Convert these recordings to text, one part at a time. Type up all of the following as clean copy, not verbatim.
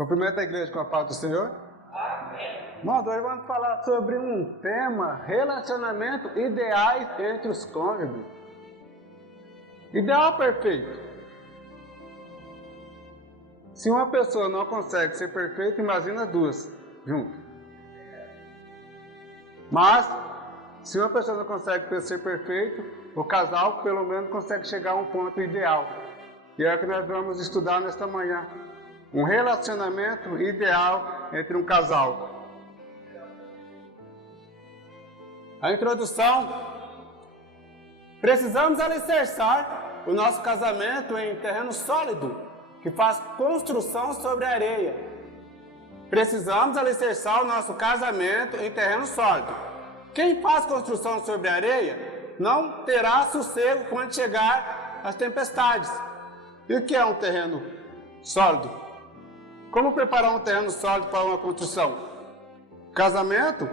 Cumprimenta a igreja com a paz do Senhor. Amém. Irmãos, hoje vamos falar sobre um tema: relacionamento ideais entre os cônjuges. Ideal perfeito. Se uma pessoa não consegue ser perfeita, imagina duas juntas. Mas, se uma pessoa não consegue ser perfeito, o casal pelo menos consegue chegar a um ponto ideal. E é o que nós vamos estudar nesta manhã. Um relacionamento ideal entre um casal. A introdução. Precisamos alicerçar o nosso casamento em terreno sólido, que faz construção sobre a areia. Precisamos alicerçar o nosso casamento em terreno sólido. Quem faz construção sobre a areia não terá sossego quando chegar as tempestades. E o que é um terreno sólido? Como preparar um terreno sólido para uma construção? O casamento,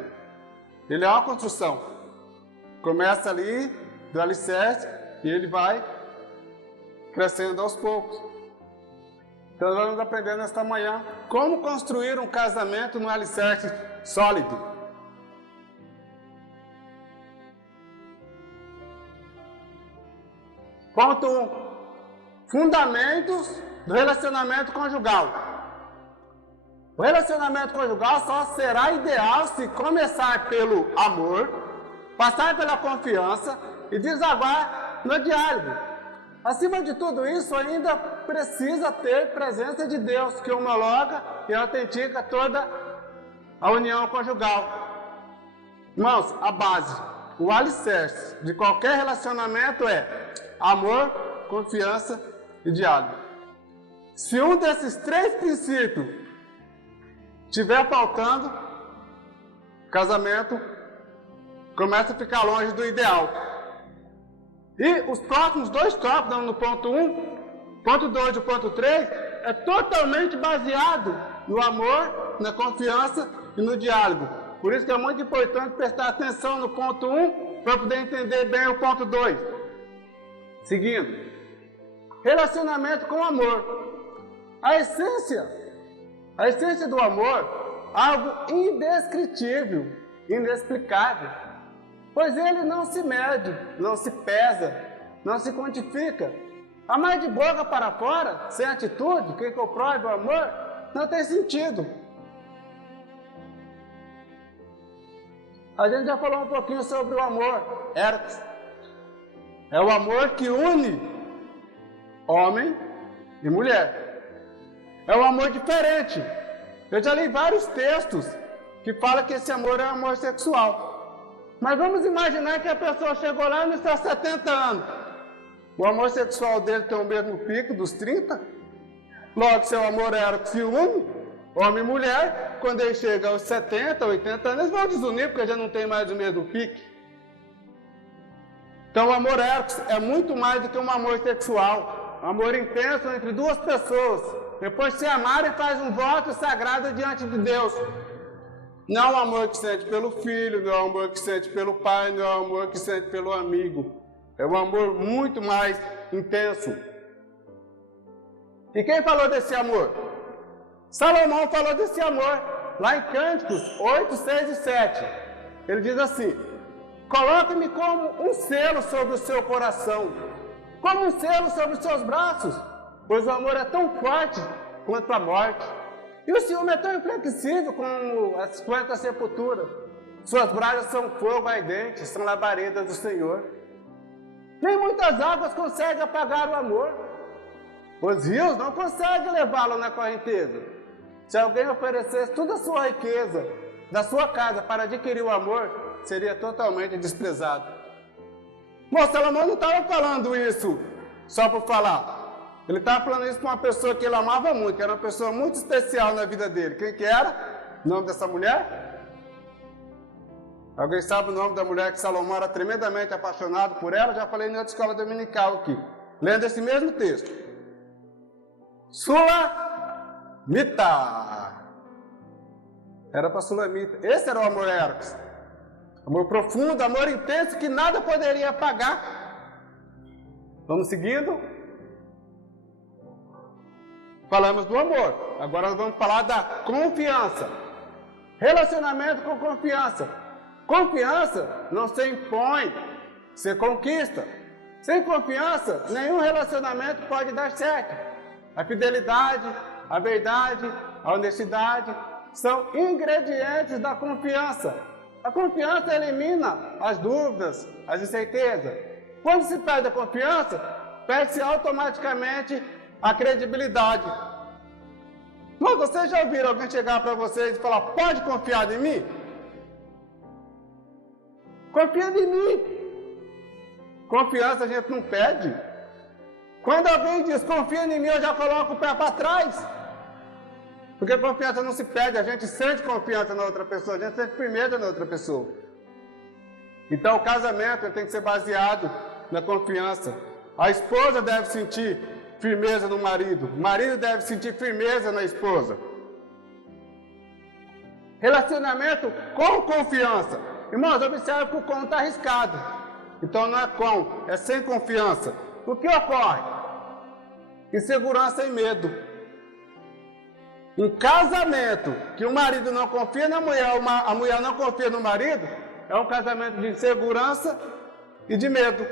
ele é uma construção. Começa ali do alicerce e ele vai crescendo aos poucos. Então nós vamos aprender nesta manhã como construir um casamento no alicerce sólido. Ponto 1. Fundamentos do relacionamento conjugal. O relacionamento conjugal só será ideal se começar pelo amor, passar pela confiança e desaguar no diálogo. Acima de tudo isso, ainda precisa ter presença de Deus, que homologa e autentica toda a união conjugal. Irmãos, a base, o alicerce de qualquer relacionamento é amor, confiança e diálogo. Se um desses três princípios estiver faltando, o casamento começa a ficar longe do ideal. E os próximos dois tópicos, no ponto 1, ponto 2 e ponto 3, é totalmente baseado no amor, na confiança e no diálogo. Por isso que é muito importante prestar atenção no ponto 1 para poder entender bem o ponto 2. Seguindo, relacionamento com amor. A essência do amor, algo indescritível, inexplicável, pois ele não se mede, não se pesa, não se quantifica. Amar de boca para fora, sem atitude, quem comprove o amor, não tem sentido. A gente já falou um pouquinho sobre o amor, Eros. É o amor que une homem e mulher. É um amor diferente. Eu já li vários textos que falam que esse amor é amor sexual. Mas vamos imaginar que a pessoa chegou lá nos seus 70 anos. O amor sexual dele tem o mesmo pico dos 30. Logo, seu amor era que se une, homem e mulher. Quando ele chega aos 70, 80 anos, eles vão desunir porque já não tem mais o mesmo pique. Então o amor eros é muito mais do que um amor sexual. Um amor intenso entre duas pessoas. Depois de se amarem, faz um voto sagrado diante de Deus. Não é um amor que sente pelo filho, não é um amor que sente pelo pai, não é um amor que sente pelo amigo. É um amor muito mais intenso. E quem falou desse amor? Salomão falou desse amor, lá em Cânticos 8, 6 e 7. Ele diz assim: coloque-me como um selo sobre o seu coração, como um selo sobre os seus braços, pois o amor é tão forte quanto a morte. E o ciúme é tão inflexível como as plantas sepulturas. Suas brasas são fogo ardente, são labaredas do Senhor. Nem muitas águas conseguem apagar o amor. Os rios não conseguem levá-lo na correnteza. Se alguém oferecesse toda a sua riqueza da sua casa para adquirir o amor, seria totalmente desprezado. Mas Salomão não estava falando isso só por falar. Ele estava falando isso para uma pessoa que ele amava muito, que era uma pessoa muito especial na vida dele. Quem que era? O nome dessa mulher? Alguém sabe o nome da mulher que Salomão era tremendamente apaixonado por ela? Já falei na outra escola dominical aqui, lendo esse mesmo texto. Sulamita. Era para Sulamita. Esse era o amor eros. Amor profundo, amor intenso que nada poderia apagar. Vamos seguindo? Falamos do amor. Agora nós vamos falar da confiança. Relacionamento com confiança. Confiança não se impõe, se conquista. Sem confiança, nenhum relacionamento pode dar certo. A fidelidade, a verdade, a honestidade são ingredientes da confiança. A confiança elimina as dúvidas, as incertezas. Quando se perde a confiança, perde-se automaticamente a credibilidade. Mas vocês já ouviram alguém chegar para vocês e falar, pode confiar em mim? Confia em mim. Confiança a gente não pede. Quando alguém diz, confia em mim, eu já coloco o pé para trás. Porque confiança não se pede, a gente sente confiança na outra pessoa, a gente sente firmeza na outra pessoa. Então o casamento tem que ser baseado na confiança. A esposa deve sentir firmeza no marido, o marido deve sentir firmeza na esposa. Relacionamento com confiança. Irmãos, observe que o com está arriscado. Então não é com, é sem confiança. O que ocorre? Insegurança e medo. Um casamento que o marido não confia na mulher, a mulher não confia no marido, é um casamento de insegurança e de medo.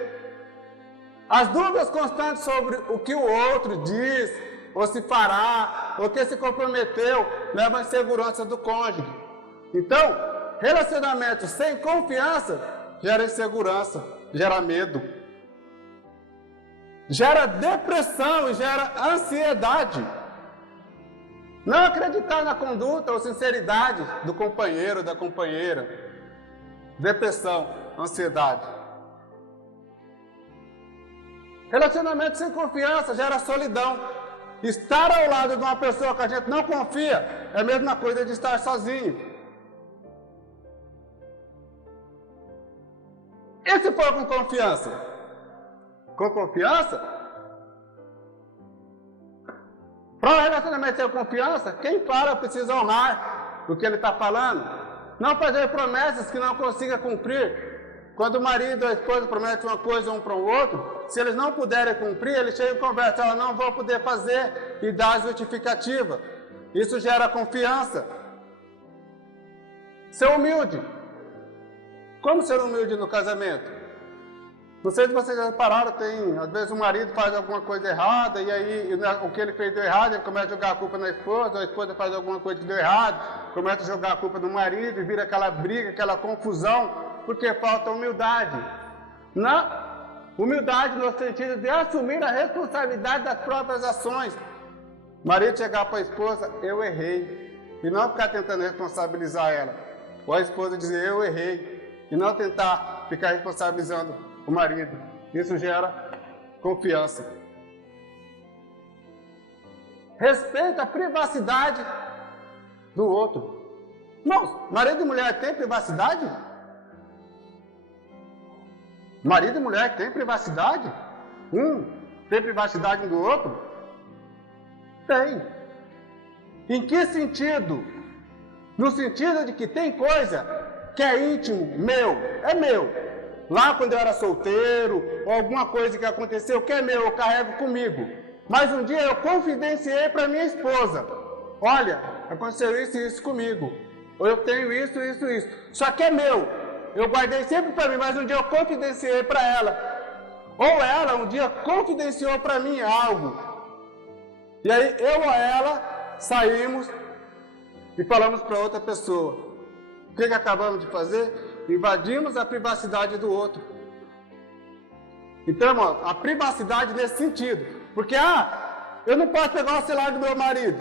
As dúvidas constantes sobre o que o outro diz, ou se fará, ou que se comprometeu, levam à insegurança do cônjuge. Então, relacionamento sem confiança gera insegurança, gera medo, gera depressão e gera ansiedade. Não acreditar na conduta ou sinceridade do companheiro, da companheira. Depressão, ansiedade. Relacionamento sem confiança gera solidão. Estar ao lado de uma pessoa que a gente não confia é a mesma coisa de estar sozinho. E se for com confiança? Com confiança? Para um relacionamento ter confiança, quem fala precisa honrar o que ele está falando. Não fazer promessas que não consiga cumprir. Quando o marido ou a esposa prometem uma coisa um para o outro, se eles não puderem cumprir, eles chegam e conversam, ela não vou poder fazer e dá a justificativa. Isso gera confiança. Ser humilde. Como ser humilde no casamento? Não sei se vocês já repararam, às vezes o marido faz alguma coisa errada e aí o que ele fez deu errado, ele começa a jogar a culpa na esposa, ou a esposa faz alguma coisa que deu errado, começa a jogar a culpa no marido e vira aquela briga, aquela confusão, porque falta humildade. Humildade no sentido de assumir a responsabilidade das próprias ações. O marido chegar para a esposa, eu errei, e não ficar tentando responsabilizar ela. Ou a esposa dizer, eu errei, e não tentar ficar responsabilizando o marido. Isso gera confiança. Respeita a privacidade do outro. Não, marido e mulher têm privacidade? Marido e mulher têm privacidade? Tem privacidade um do outro? Tem. Em que sentido? No sentido de que tem coisa que é íntimo, meu, é meu. Lá quando eu era solteiro, ou alguma coisa que aconteceu que é meu, eu carrego comigo. Mas um dia eu confidenciei para minha esposa. Olha, aconteceu isso e isso comigo. Ou eu tenho isso, isso, isso. Só que é meu. Eu guardei sempre para mim, mas um dia eu confidenciei para ela. Ou ela um dia confidenciou para mim algo. E aí eu ou ela saímos e falamos para outra pessoa. O que acabamos de fazer? Invadimos a privacidade do outro. Então, irmão, a privacidade nesse sentido. Porque, eu não posso pegar o celular do meu marido.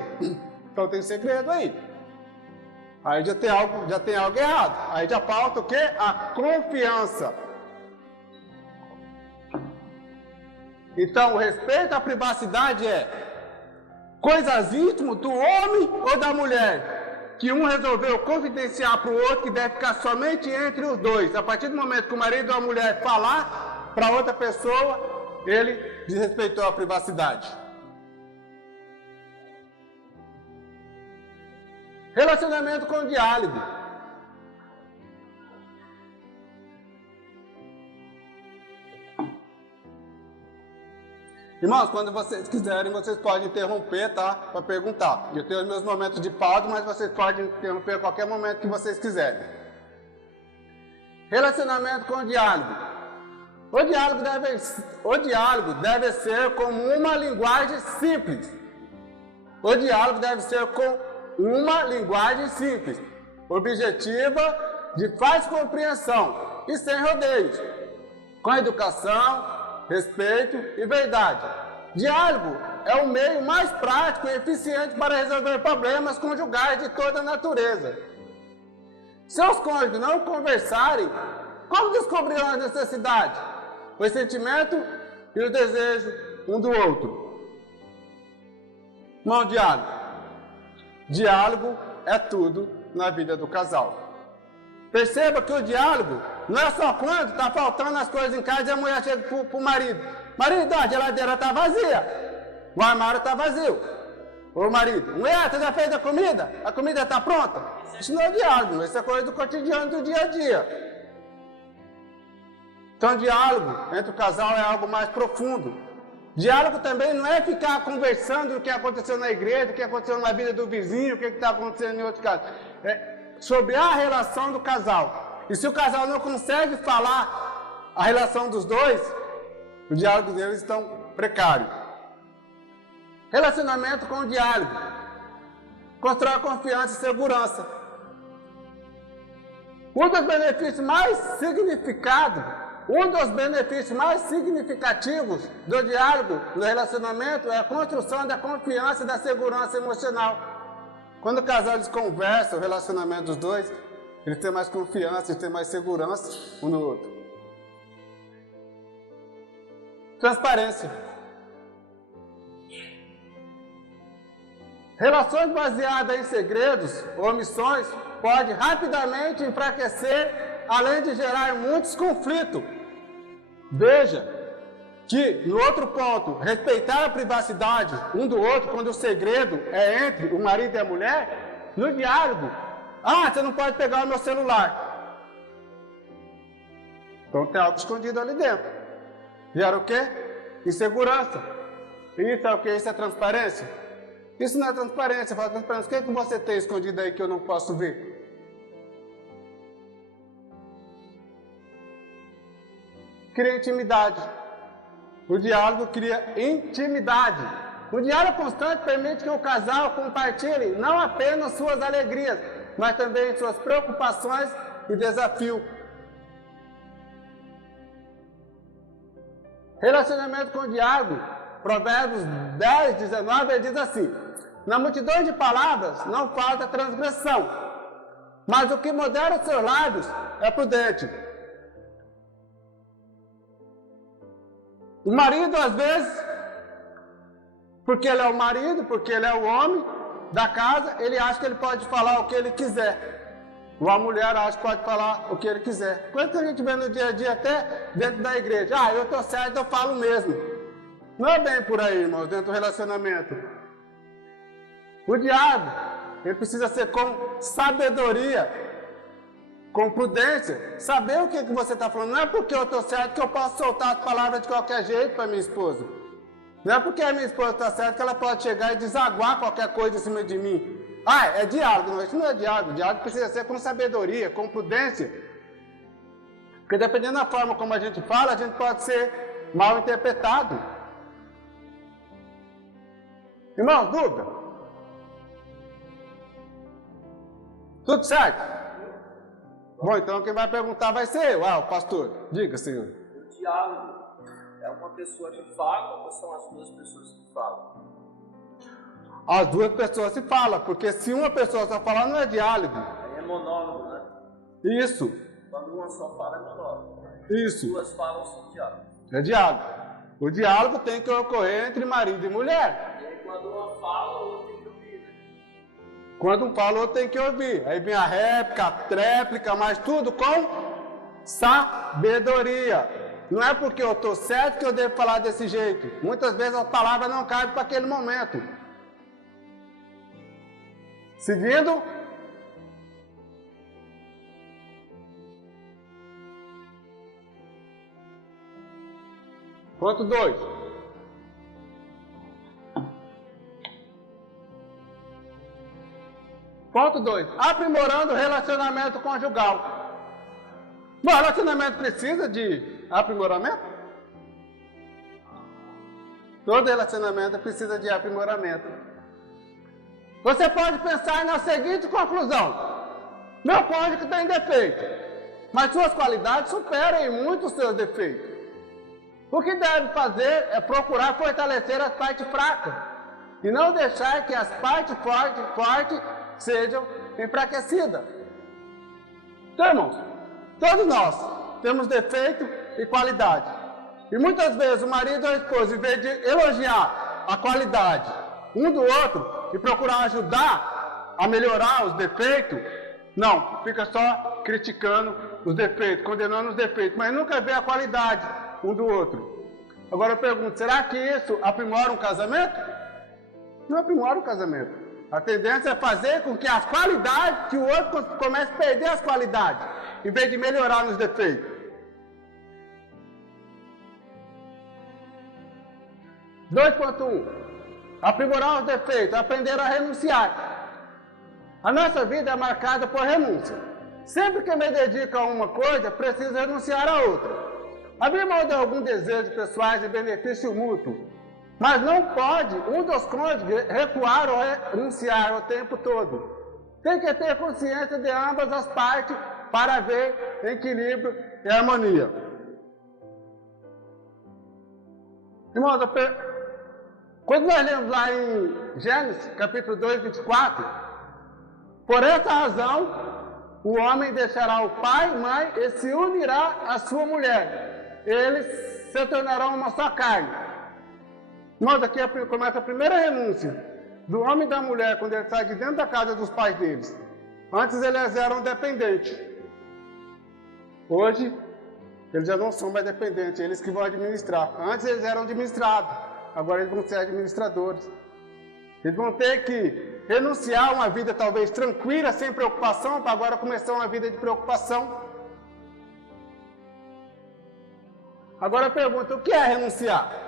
Então tem segredo aí. Aí já tem algo errado. Aí já falta o quê? A confiança. Então, o respeito à privacidade é coisas íntimas do homem ou da mulher. Que um resolveu confidenciar para o outro que deve ficar somente entre os dois. A partir do momento que o marido ou a mulher falar para outra pessoa, ele desrespeitou a privacidade. Relacionamento com diálogo. Irmãos, quando vocês quiserem, vocês podem interromper, tá? Para perguntar. Eu tenho os meus momentos de pausa, mas vocês podem interromper a qualquer momento que vocês quiserem. Relacionamento com o diálogo. O diálogo deve ser como uma linguagem simples. O diálogo deve ser com uma linguagem simples, objetiva, de fácil compreensão e sem rodeios, com educação, respeito e verdade. Diálogo é o meio mais prático e eficiente para resolver problemas conjugais de toda natureza. Se os cônjuges não conversarem, como descobrirão as necessidades, os sentimentos e os desejos um do outro? Irmão, diálogo. Diálogo é tudo na vida do casal. Perceba que o diálogo não é só quando está faltando as coisas em casa e a mulher chega para o marido. Marido, a geladeira está vazia. O armário está vazio. Ô marido, mulher, você já fez a comida? A comida está pronta? Isso não é diálogo, isso é coisa do cotidiano do dia a dia. Então, diálogo entre o casal é algo mais profundo. Diálogo também não é ficar conversando o que aconteceu na igreja, o que aconteceu na vida do vizinho, o que está acontecendo em outro caso. É sobre a relação do casal. E se o casal não consegue falar a relação dos dois, o diálogo deles está precário. Relacionamento com o diálogo. Constrói confiança e segurança. Um dos benefícios mais significativos do diálogo no relacionamento é a construção da confiança e da segurança emocional. Quando o casal eles conversam, o relacionamento dos dois, eles têm mais confiança, eles têm mais segurança um no outro. Transparência. Relações baseadas em segredos ou omissões podem rapidamente enfraquecer, além de gerar muitos conflitos. Veja que, no outro ponto, respeitar a privacidade um do outro, quando o segredo é entre o marido e a mulher, no diálogo, você não pode pegar o meu celular. Então tem algo escondido ali dentro. Gera o quê? Insegurança. Isso é o quê? Isso é transparência? Isso não é transparência. Fala transparência. O que é que você tem escondido aí que eu não posso ver? Cria intimidade. O diálogo cria intimidade. O diálogo constante permite que o casal compartilhe não apenas suas alegrias, mas também suas preocupações e desafios. Relacionamento com o diálogo. Provérbios 10, 19, ele diz assim: na multidão de palavras não falta transgressão, mas o que modera os seus lábios é prudente. O marido, às vezes, porque ele é o marido, porque ele é o homem da casa, ele acha que ele pode falar o que ele quiser. Ou a mulher acha que pode falar o que ele quiser. Coisa que a gente vê no dia a dia, até dentro da igreja. Eu estou certo, eu falo mesmo. Não é bem por aí, irmãos, dentro do relacionamento. O diálogo, ele precisa ser com sabedoria, com prudência, saber o que você está falando. Não é porque eu estou certo que eu posso soltar as palavras de qualquer jeito para minha esposa. Não é porque a minha esposa está certa que ela pode chegar e desaguar qualquer coisa em cima de mim. É diálogo. Não, isso não é diálogo. O diálogo precisa ser com sabedoria, com prudência. Porque dependendo da forma como a gente fala, a gente pode ser mal interpretado. Irmão, dúvida? Tudo certo? Bom, então quem vai perguntar vai ser eu. O pastor. Diga, senhor. O diálogo é uma pessoa que fala ou são as duas pessoas que falam? As duas pessoas se falam, porque se uma pessoa só falar, não é diálogo. Aí é monólogo, né? Isso. Quando uma só fala, é monólogo. Isso. As duas falam sem diálogo. É diálogo. O diálogo tem que ocorrer entre marido e mulher. E aí quando uma fala, o outro tem que ouvir, né? Quando um fala, o outro tem que ouvir. Aí vem a réplica, a tréplica, mas tudo com sabedoria. Não é porque eu estou certo que eu devo falar desse jeito. Muitas vezes a palavra não cabe para aquele momento. Seguindo. Ponto 2. Ponto 2. Aprimorando o relacionamento conjugal. Bom, o relacionamento precisa de aprimoramento? Todo relacionamento precisa de aprimoramento. Você pode pensar na seguinte conclusão: meu cônjuge tem defeito, mas suas qualidades superam em muito os seus defeitos. O que deve fazer é procurar fortalecer as partes fracas e não deixar que as partes fortes sejam enfraquecidas. Então, irmãos, todos nós temos defeito e qualidade. E muitas vezes o marido ou a esposa, em vez de elogiar a qualidade um do outro e procurar ajudar a melhorar os defeitos, não, fica só criticando os defeitos, condenando os defeitos, mas nunca vê a qualidade um do outro. Agora eu pergunto, será que isso aprimora um casamento? Não aprimora o casamento. A tendência é fazer com que as qualidades, que o outro comece a perder as qualidades, em vez de melhorar nos defeitos. 2.1. Aprimorar os defeitos, aprender a renunciar. A nossa vida é marcada por renúncia. Sempre que me dedico a uma coisa, preciso renunciar a outra. Abrir mão de algum desejo pessoais de benefício mútuo. Mas não pode um dos cônjuges recuar ou renunciar o tempo todo. Tem que ter consciência de ambas as partes para haver equilíbrio e harmonia. Irmãos, quando nós lemos lá em Gênesis, capítulo 2, 24, por essa razão, o homem deixará o pai e mãe e se unirá à sua mulher. Eles se tornarão uma só carne. Irmãos, aqui começa a primeira renúncia do homem e da mulher quando ele sai de dentro da casa dos pais deles. Antes eles eram dependentes. Hoje, eles já não são mais dependentes, eles que vão administrar. Antes eles eram administrados, agora eles vão ser administradores. Eles vão ter que renunciar a uma vida talvez tranquila, sem preocupação, para agora começar uma vida de preocupação. Agora eu pergunto, o que é renunciar?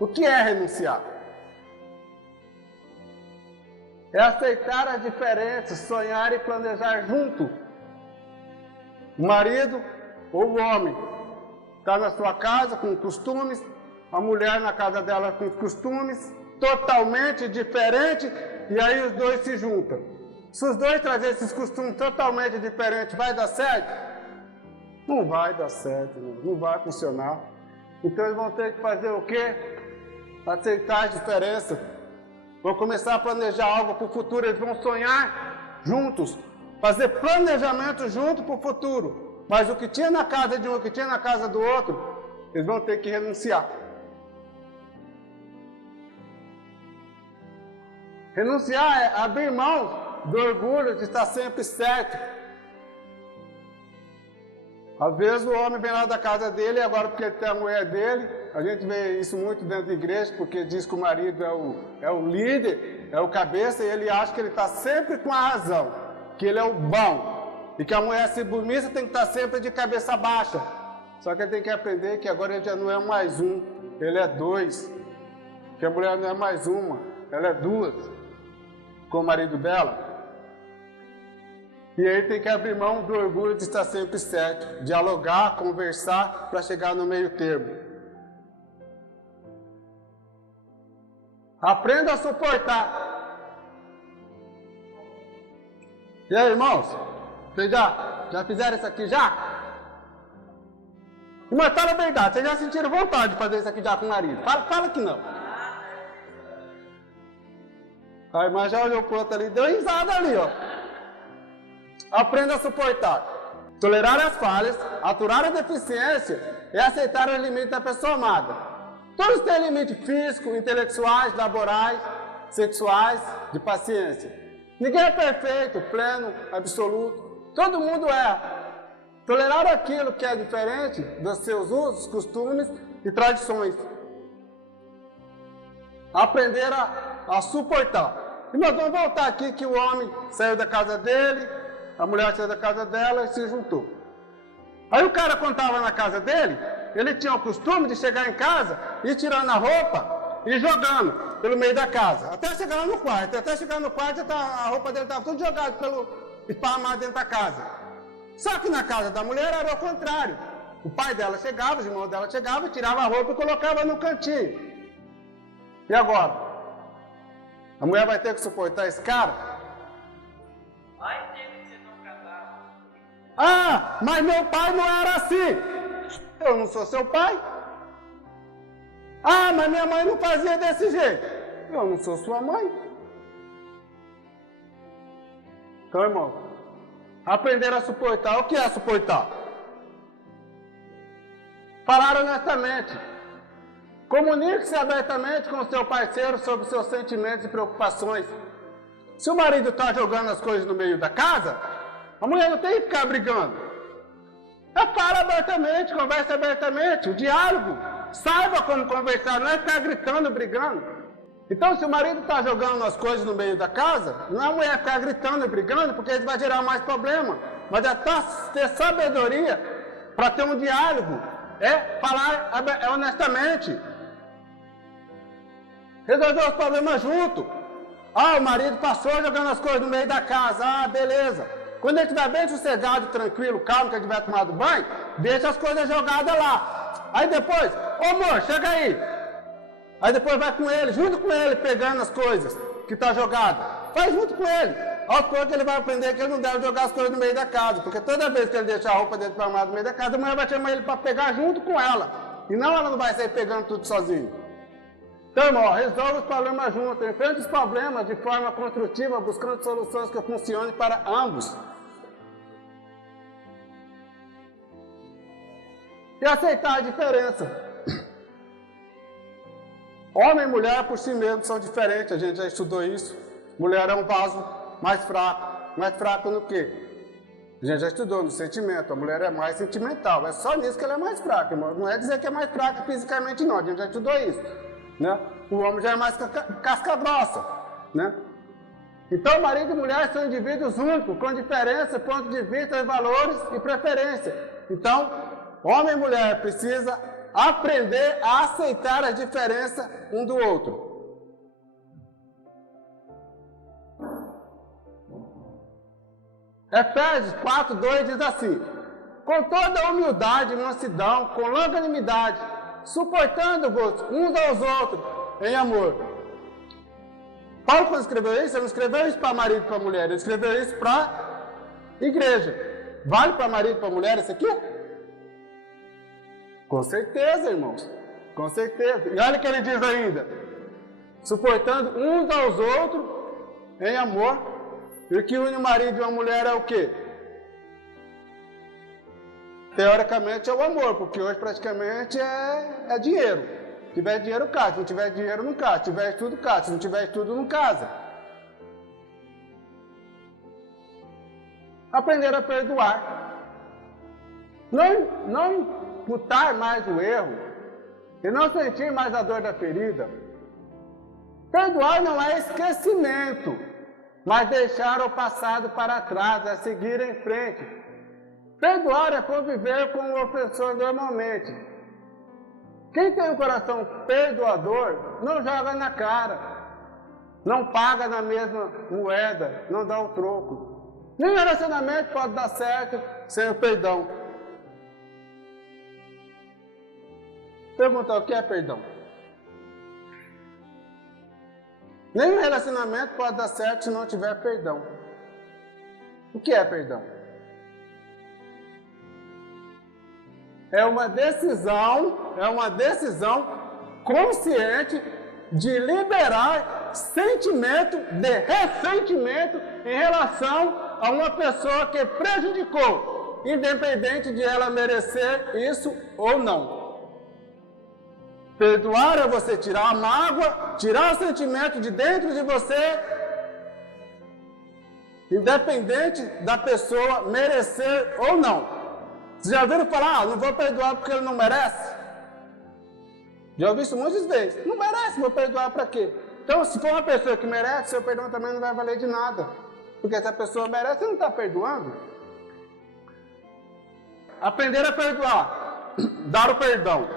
O que é renunciar? É aceitar as diferenças, sonhar e planejar junto. O marido ou o homem está na sua casa com costumes, a mulher na casa dela com costumes totalmente diferentes, e aí os dois se juntam. Se os dois trazerem esses costumes totalmente diferentes, vai dar certo? Não vai dar certo, não vai funcionar. Então eles vão ter que fazer o quê? Aceitar as diferenças. Vão começar a planejar algo para o futuro, eles vão sonhar juntos, fazer planejamento junto para o futuro. Mas o que tinha na casa de um, o que tinha na casa do outro, eles vão ter que renunciar. Renunciar é abrir mão do orgulho de estar sempre certo. Às vezes o homem vem lá da casa dele, agora porque ele tem a mulher dele, a gente vê isso muito dentro da igreja, porque diz que o marido é o líder, é o cabeça, e ele acha que ele está sempre com a razão, que ele é o bom, e que a mulher submissa tem que estar sempre de cabeça baixa. Só que ele tem que aprender que agora ele já não é mais um, ele é dois, que a mulher não é mais uma, ela é duas, com o marido dela. E aí tem que abrir mão do orgulho de estar sempre certo, dialogar, conversar para chegar no meio termo. Aprenda a suportar. E aí, irmãos? Vocês já fizeram isso aqui já? Mas fala a verdade, vocês já sentiram vontade de fazer isso aqui já com o marido? Fala que não. A irmã já olhou pro outro ali, deu risada ali, ó. Aprenda a suportar. Tolerar as falhas, aturar a deficiência e aceitar os limites da pessoa amada. Todos têm limites físicos, intelectuais, laborais, sexuais, de paciência. Ninguém é perfeito, pleno, absoluto. Todo mundo erra. Tolerar aquilo que é diferente dos seus usos, costumes e tradições. Aprender a suportar. E nós vamos voltar aqui que o homem saiu da casa dele, a mulher saiu da casa dela e se juntou. Aí o cara, quando estava na casa dele, ele tinha o costume de chegar em casa e ir tirando a roupa e jogando. pelo meio da casa, até chegar lá no quarto. Até chegar no quarto, a roupa dele estava tudo jogada esparramado dentro da casa. Só que na casa da mulher era o contrário. O pai dela chegava, os irmãos dela chegavam, tirava a roupa e colocava no cantinho. E agora? A mulher vai ter que suportar esse cara? Ai, dele que você não casava. Ah, mas meu pai não era assim. Eu não sou seu pai. Ah, mas minha mãe não fazia desse jeito. Eu não sou sua mãe. Então, irmão, aprender a suportar. O que é suportar? Falar honestamente. Comunique-se abertamente com o seu parceiro sobre seus sentimentos e preocupações. Se o marido está jogando as coisas no meio da casa, a mulher não tem que ficar brigando. Fala abertamente, converse abertamente, o diálogo. Saiba como conversar, não é ficar gritando, brigando. Então, se o marido está jogando as coisas no meio da casa, não é a mulher ficar gritando e brigando, porque isso vai gerar mais problema. Mas é ter sabedoria para ter um diálogo, falar honestamente. Resolver os problemas junto. Ah, o marido passou jogando as coisas no meio da casa. Ah, beleza. Quando ele estiver bem sossegado, tranquilo, calmo, que ele tiver tomado banho, deixa as coisas jogadas lá. Aí depois, ô amor, chega aí. Aí depois vai com ele, junto com ele, pegando as coisas que está jogado. Faz junto com ele. Aos poucos ele vai aprender que ele não deve jogar as coisas no meio da casa. Porque toda vez que ele deixar a roupa dele arrumada no meio da casa, a mulher vai chamar ele para pegar junto com ela. E não, ela não vai sair pegando tudo sozinho. Então, irmão, resolva os problemas juntos. Enfrente os problemas de forma construtiva, buscando soluções que funcionem para ambos. E aceitar a diferença. Homem e mulher por si mesmos são diferentes, a gente já estudou isso. Mulher é um vaso mais fraco no quê? A gente já estudou no sentimento, a mulher é mais sentimental, é só nisso que ela é mais fraca, irmão. Não é dizer que é mais fraca fisicamente não, a gente já estudou isso, né? O homem já é mais casca grossa, né? Então, marido e mulher são indivíduos únicos, com diferença, ponto de vista, valores e preferência. Então, homem e mulher precisam aprender a aceitar a diferença um do outro. Efésios 4:2 diz assim: com toda humildade e mansidão, com longanimidade, suportando-vos uns aos outros em amor. Paulo, quando escreveu isso, ele não escreveu isso para marido e para mulher, ele escreveu isso para igreja. Vale para marido e para mulher isso aqui? Com certeza, irmãos. Com certeza. E olha o que ele diz ainda: suportando uns aos outros em amor. E o que une o marido e a mulher é o quê? Teoricamente é o amor, porque hoje praticamente é dinheiro. Se tiver dinheiro, casa. Se não tiver dinheiro, não casa. Se tiver estudo, casa. Se não tiver estudo, não casa. Aprender a perdoar. Não imputar mais o erro e não sentir mais a dor da ferida. Perdoar não é esquecimento, mas deixar o passado para trás, é seguir em frente. Perdoar é conviver com o ofensor normalmente. Quem tem um coração perdoador não joga na cara, não paga na mesma moeda, não dá o troco. Nem relacionamento pode dar certo sem o perdão. Pergunta: o que é perdão? Nenhum relacionamento pode dar certo se não tiver perdão. O que é perdão? É uma decisão consciente de liberar sentimento de ressentimento em relação a uma pessoa que prejudicou, independente de ela merecer isso ou não. Perdoar é você tirar a mágoa, tirar o sentimento de dentro de você, independente da pessoa merecer ou não. Vocês já ouviram falar: não vou perdoar porque ele não merece? Já ouvi isso muitas vezes. Não merece, vou perdoar para quê? Então, se for uma pessoa que merece, seu perdão também não vai valer de nada. Porque se a pessoa merece, você não está perdoando. Aprender a perdoar, dar o perdão.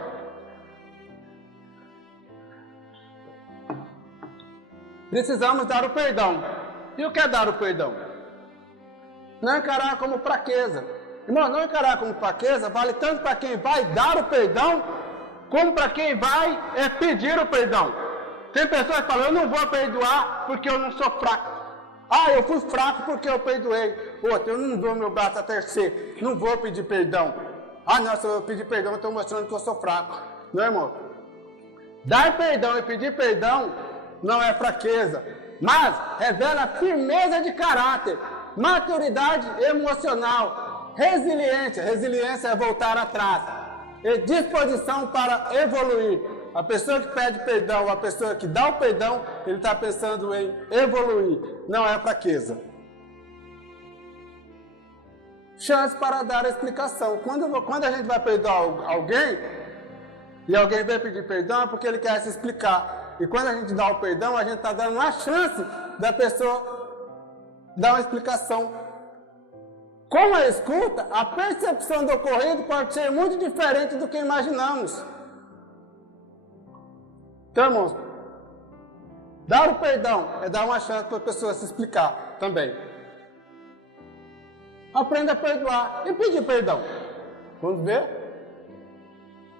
precisamos dar o perdão. E o que é dar o perdão? Não encarar como fraqueza. Irmão, não encarar como fraqueza vale tanto para quem vai dar o perdão, como para quem vai pedir o perdão. Tem pessoas que falam, eu não vou perdoar porque eu não sou fraco. Ah, eu fui fraco porque eu perdoei. Outro, eu não dou meu braço a torcer, não vou pedir perdão. Ah, não, se eu pedir perdão, eu estou mostrando que eu sou fraco. Não é, irmão? Dar perdão e pedir perdão não é fraqueza, mas revela firmeza de caráter, maturidade emocional, resiliência. Resiliência é voltar atrás, e disposição para evoluir. A pessoa que pede perdão, a pessoa que dá o perdão, ele está pensando em evoluir, não é fraqueza. Chance para dar a explicação. Quando a gente vai perdoar alguém, e alguém vem pedir perdão, é porque ele quer se explicar. E quando a gente dá o perdão, a gente está dando uma chance da pessoa dar uma explicação. Com a escuta, a percepção do ocorrido pode ser muito diferente do que imaginamos. Então, irmãos, dar o perdão é dar uma chance para a pessoa se explicar também. Aprenda a perdoar e pedir perdão. Vamos ver?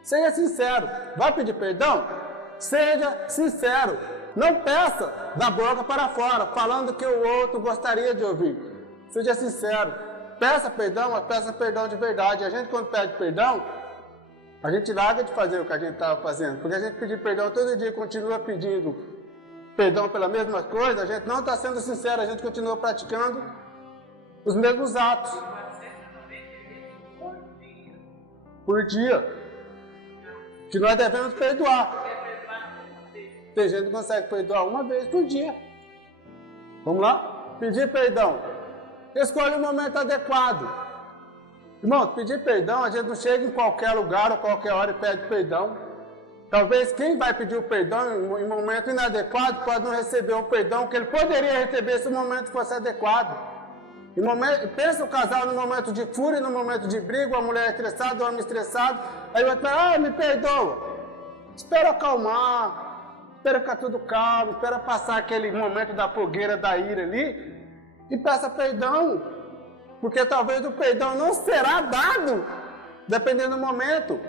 Seja sincero. Vai pedir perdão? Seja sincero. Não peça da boca para fora, falando que o outro gostaria de ouvir. Seja sincero. Peça perdão, mas peça perdão de verdade. A gente, quando pede perdão, a gente larga de fazer o que a gente estava fazendo. Porque a gente pedir perdão todo dia e continua pedindo perdão pela mesma coisa, a gente não está sendo sincero, a gente continua praticando os mesmos atos. Por dia. Que nós devemos perdoar. Tem gente que consegue perdoar uma vez por dia. Vamos lá? Pedir perdão. Escolha o momento adequado. Irmão, pedir perdão, a gente não chega em qualquer lugar ou qualquer hora e pede perdão. Talvez quem vai pedir o perdão em momento inadequado pode não receber o perdão que ele poderia receber se o momento fosse adequado. Pensa o casal no momento de fúria, no momento de briga, a mulher estressada, o homem estressado, aí vai falar, me perdoa. Espera acalmar, espera ficar tudo calmo, espera passar aquele momento da fogueira, da ira ali, e peça perdão, porque talvez o perdão não será dado, dependendo do momento.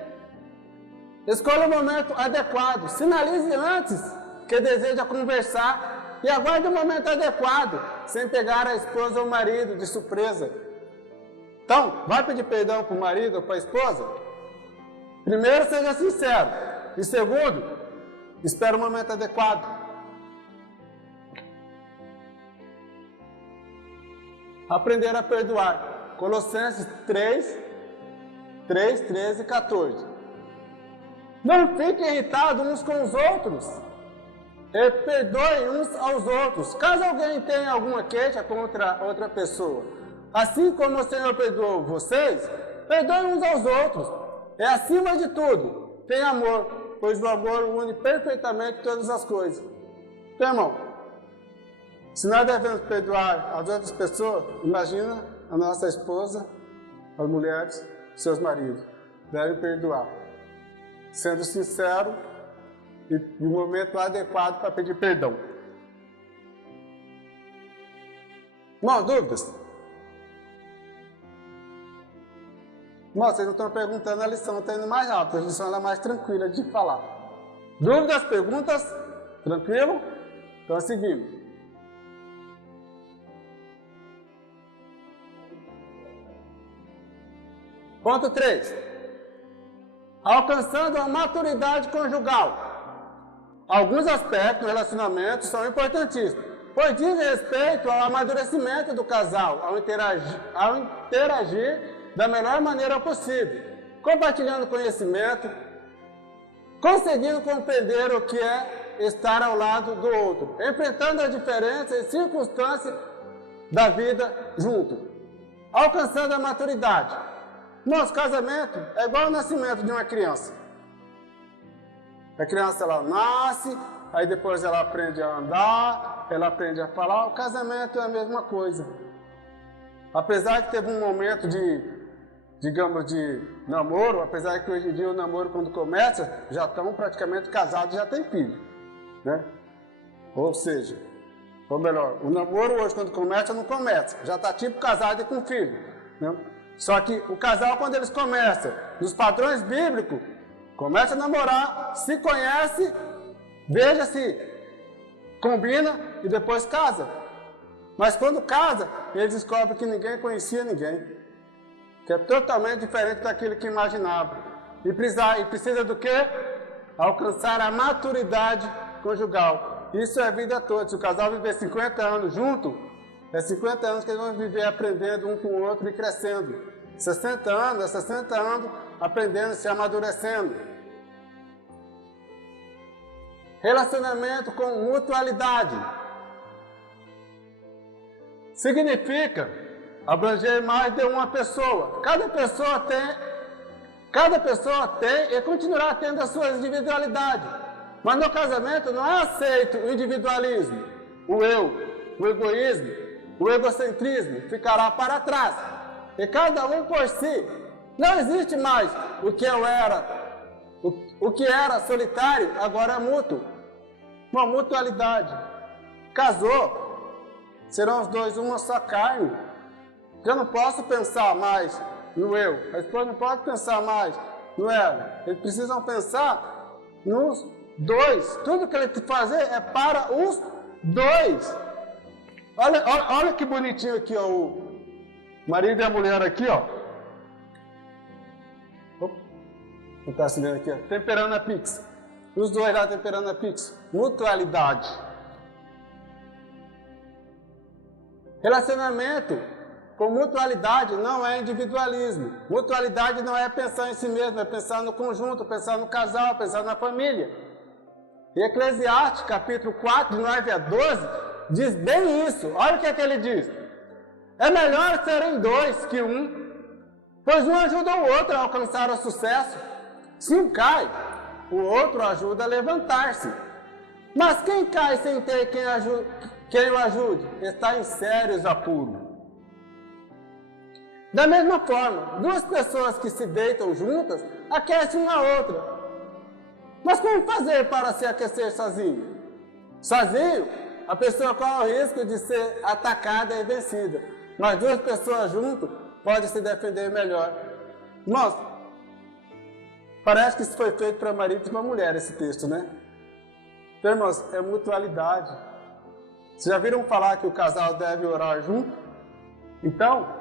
Escolha o momento adequado, sinalize antes que deseja conversar, e aguarde o momento adequado, sem pegar a esposa ou o marido de surpresa. Então, vai pedir perdão para o marido ou para a esposa? Primeiro, seja sincero. E segundo, espere o momento adequado. Aprender a perdoar. Colossenses 3, 13 e 14. Não fiquem irritados uns com os outros. E perdoem uns aos outros, caso alguém tenha alguma queixa contra outra pessoa. Assim como o Senhor perdoou vocês, perdoem uns aos outros. E acima de tudo, tenha amor, pois o amor une perfeitamente todas as coisas. Então, irmão, se nós devemos perdoar as outras pessoas, imagina a nossa esposa, as mulheres, seus maridos. Devem perdoar. Sendo sincero, e no momento adequado para pedir perdão. Irmãos, dúvidas? Irmãos, vocês não estão perguntando, a lição está indo mais rápido, a lição é mais tranquila de falar. Dúvidas, perguntas? Tranquilo? Então seguimos. Ponto 3. Alcançando a maturidade conjugal. Alguns aspectos do relacionamento são importantíssimos, pois dizem respeito ao amadurecimento do casal, ao interagir da melhor maneira possível, compartilhando conhecimento, conseguindo compreender o que é estar ao lado do outro, enfrentando as diferenças e circunstâncias da vida junto, alcançando a maturidade. Nosso casamento é igual ao nascimento de uma criança. A criança, ela nasce, aí depois ela aprende a andar, ela aprende a falar. O casamento é a mesma coisa. Apesar que teve um momento de namoro, apesar que hoje em dia o namoro, quando começa, já estão praticamente casados, já tem filho, né? Ou seja, Ou melhor, o namoro hoje, quando começa, não começa. Já está tipo casado e com filho. Né? Só que o casal, quando eles começam, nos padrões bíblicos, começa a namorar, se conhece, veja se combina e depois casa. Mas quando casa, eles descobrem que ninguém conhecia ninguém. Que é totalmente diferente daquilo que imaginava. E precisa do quê? Alcançar a maturidade conjugal. Isso é a vida toda. Se o casal viver 50 anos junto, é 50 anos que eles vão viver aprendendo um com o outro e crescendo. 60 anos, é 60 anos aprendendo, se amadurecendo. Relacionamento com mutualidade. Significa abranger mais de uma pessoa. Cada pessoa tem e continuará tendo a sua individualidade. Mas no casamento não é aceito o individualismo, o eu, o egoísmo, o egocentrismo ficará para trás. E cada um por si. Não existe mais o que eu era. O que era solitário agora é mútuo. Uma mutualidade. Casou, serão os dois uma só carne. Eu não posso pensar mais no eu. A esposa não pode pensar mais no ela. Eles precisam pensar nos dois. Tudo que ele tem que fazer é para os dois. Olha que bonitinho aqui, ó, o marido e a mulher aqui, ó. Não está assinando aqui, ó. Temperando a pizza. Os dois lá temperando a pizza. Mutualidade. Relacionamento com mutualidade não é individualismo. Mutualidade não é pensar em si mesmo, é pensar no conjunto, pensar no casal, pensar na família. E Eclesiastes, capítulo 4, de 9 a 12, diz bem isso. Olha o que é que ele diz. É melhor serem dois que um, pois um ajuda o outro a alcançar o sucesso. Se um cai, o outro ajuda a levantar-se. Mas quem cai sem ter quem o ajude, está em sérios apuros. Da mesma forma, duas pessoas que se deitam juntas aquecem uma a outra. Mas como fazer para se aquecer sozinho? Sozinho, a pessoa corre o risco de ser atacada e vencida. Mas duas pessoas juntas podem se defender melhor. Irmãos, parece que isso foi feito para marido e para mulher, esse texto, né? Então, irmãos, é mutualidade. Vocês já viram falar que o casal deve orar junto? Então,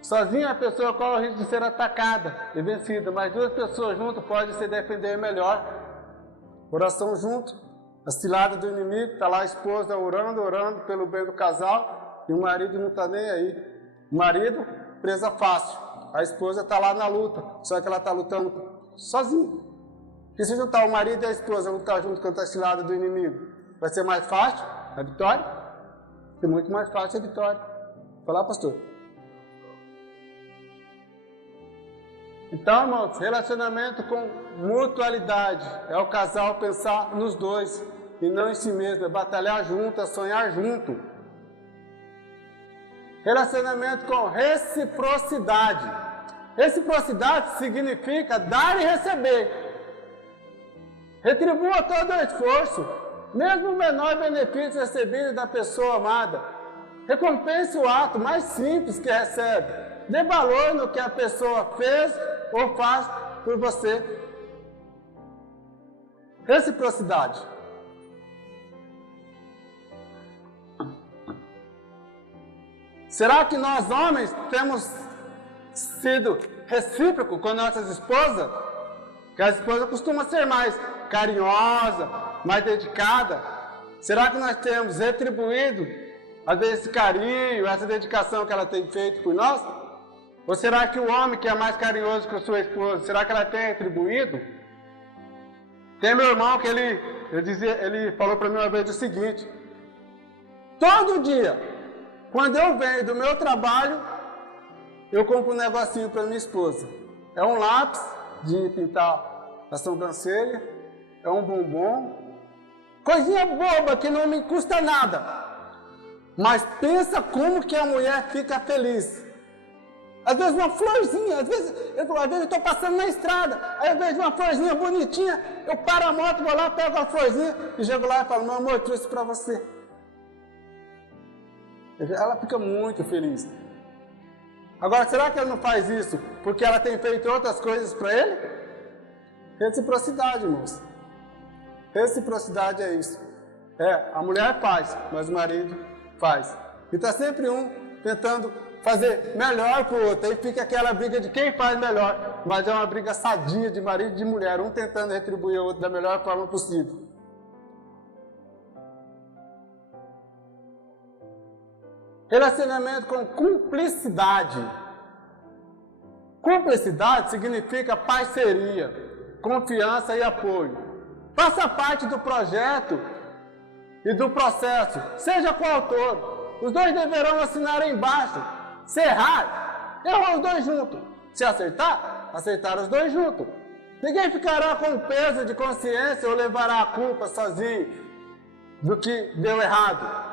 sozinha a pessoa corre o risco de ser atacada e vencida, mas duas pessoas juntas podem se defender melhor. Oração junto, a cilada do inimigo, está lá a esposa orando pelo bem do casal, e o marido não está nem aí. O marido, presa fácil. A esposa está lá na luta, só que ela está lutando sozinha. E se juntar o marido e a esposa lutar junto contra a cilada do inimigo, vai ser mais fácil a vitória? É muito mais fácil a vitória. Falar, pastor? Então, irmãos, relacionamento com mutualidade é o casal pensar nos dois e não em si mesmo, é batalhar junto, é sonhar junto. Relacionamento com reciprocidade. Reciprocidade significa dar e receber. Retribua todo o esforço, mesmo o menor benefício recebido da pessoa amada. Recompense o ato mais simples que recebe. Dê valor no que a pessoa fez ou faz por você. Reciprocidade. Será que nós homens temos sido recíprocos com nossas esposas? Que a esposa costuma ser mais carinhosa, mais dedicada. Será que nós temos retribuído, às vezes, esse carinho, essa dedicação que ela tem feito por nós? Ou será que o homem que é mais carinhoso com a sua esposa, será que ela tem retribuído? Tem meu irmão que ele falou para mim uma vez o seguinte: todo dia, quando eu venho do meu trabalho, eu compro um negocinho para minha esposa. É um lápis de pintar a sobrancelha, é um bombom, coisinha boba que não me custa nada. Mas pensa como que a mulher fica feliz. Às vezes uma florzinha, às vezes eu estou passando na estrada, aí eu vejo uma florzinha bonitinha, eu paro a moto, vou lá, pego a florzinha e chego lá e falo: meu amor, eu trouxe para você. Ela fica muito feliz. Agora, será que ela não faz isso porque ela tem feito outras coisas para ele? Reciprocidade, irmãos. Reciprocidade é isso. A mulher faz, mas o marido faz. E está sempre um tentando fazer melhor para o outro. Aí fica aquela briga de quem faz melhor. Mas é uma briga sadia de marido e de mulher. Um tentando retribuir o outro da melhor forma possível. Relacionamento com cumplicidade. Cumplicidade significa parceria, confiança e apoio. Faça parte do projeto e do processo, seja coautor. Os dois deverão assinar embaixo. Se errar, erram os dois juntos. Se acertar, acertaram os dois juntos. Ninguém ficará com peso de consciência ou levará a culpa sozinho do que deu errado.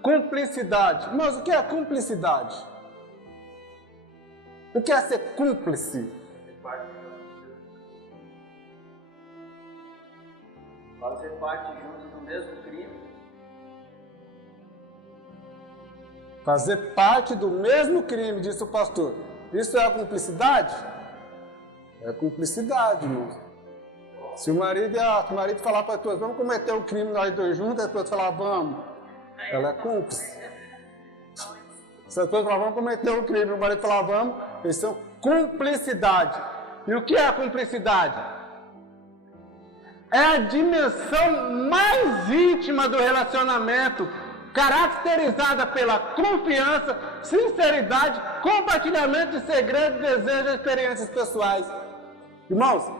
Cumplicidade. Mas o que é cumplicidade? O que é ser cúmplice? Fazer parte junto do mesmo crime. Fazer parte do mesmo crime, disse o pastor. Isso é a cumplicidade? É cumplicidade, irmão. Se o marido falar para a esposa, vamos cometer um crime nós dois juntos, a esposa falar, vamos. Ela é cúmplice. Se a esposa falar, vamos cometer um crime, o marido falar, vamos, isso é cumplicidade. E o que é a cumplicidade? É a dimensão mais íntima do relacionamento, caracterizada pela confiança, sinceridade, compartilhamento de segredos, desejos e experiências pessoais. Irmãos,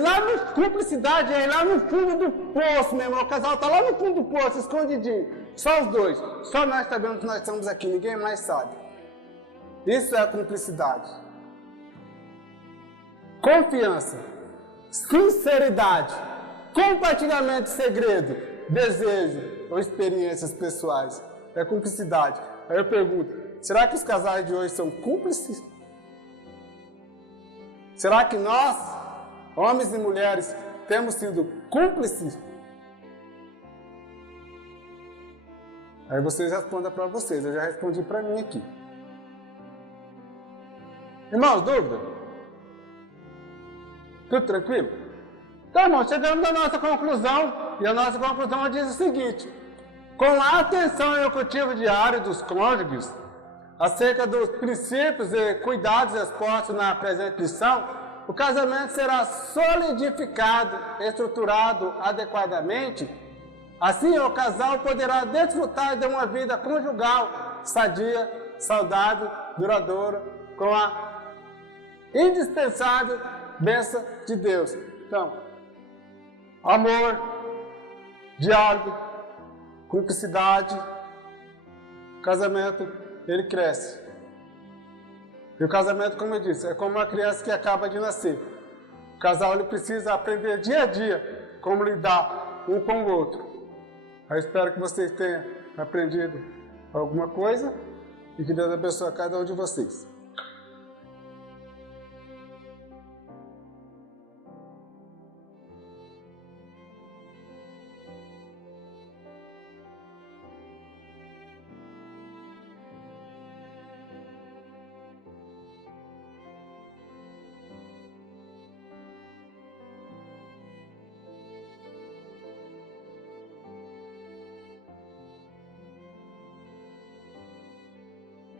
lá no cumplicidade, lá no fundo do poço, meu irmão. O casal está lá no fundo do poço, escondidinho. Só os dois. Só nós sabemos que nós estamos aqui, ninguém mais sabe. Isso é a cumplicidade. Confiança, sinceridade, compartilhamento de segredo, desejo ou experiências pessoais. É cumplicidade. Aí eu pergunto, será que os casais de hoje são cúmplices? Será que nós, homens e mulheres, temos sido cúmplices? Aí vocês respondam para vocês, eu já respondi para mim aqui. Irmãos, dúvida? Tudo tranquilo? Então, irmãos, chegamos à nossa conclusão, e a nossa conclusão diz o seguinte: com a atenção e o cultivo diário dos cônjuges, acerca dos princípios e cuidados expostos na presente lição, o casamento será solidificado, estruturado adequadamente. Assim, o casal poderá desfrutar de uma vida conjugal sadia, saudável, duradoura, com a indispensável bênção de Deus. Então, amor, diálogo, cumplicidade, o casamento, ele cresce. E o casamento, como eu disse, é como uma criança que acaba de nascer. O casal ele precisa aprender dia a dia como lidar um com o outro. Eu espero que vocês tenham aprendido alguma coisa e que Deus abençoe a cada um de vocês.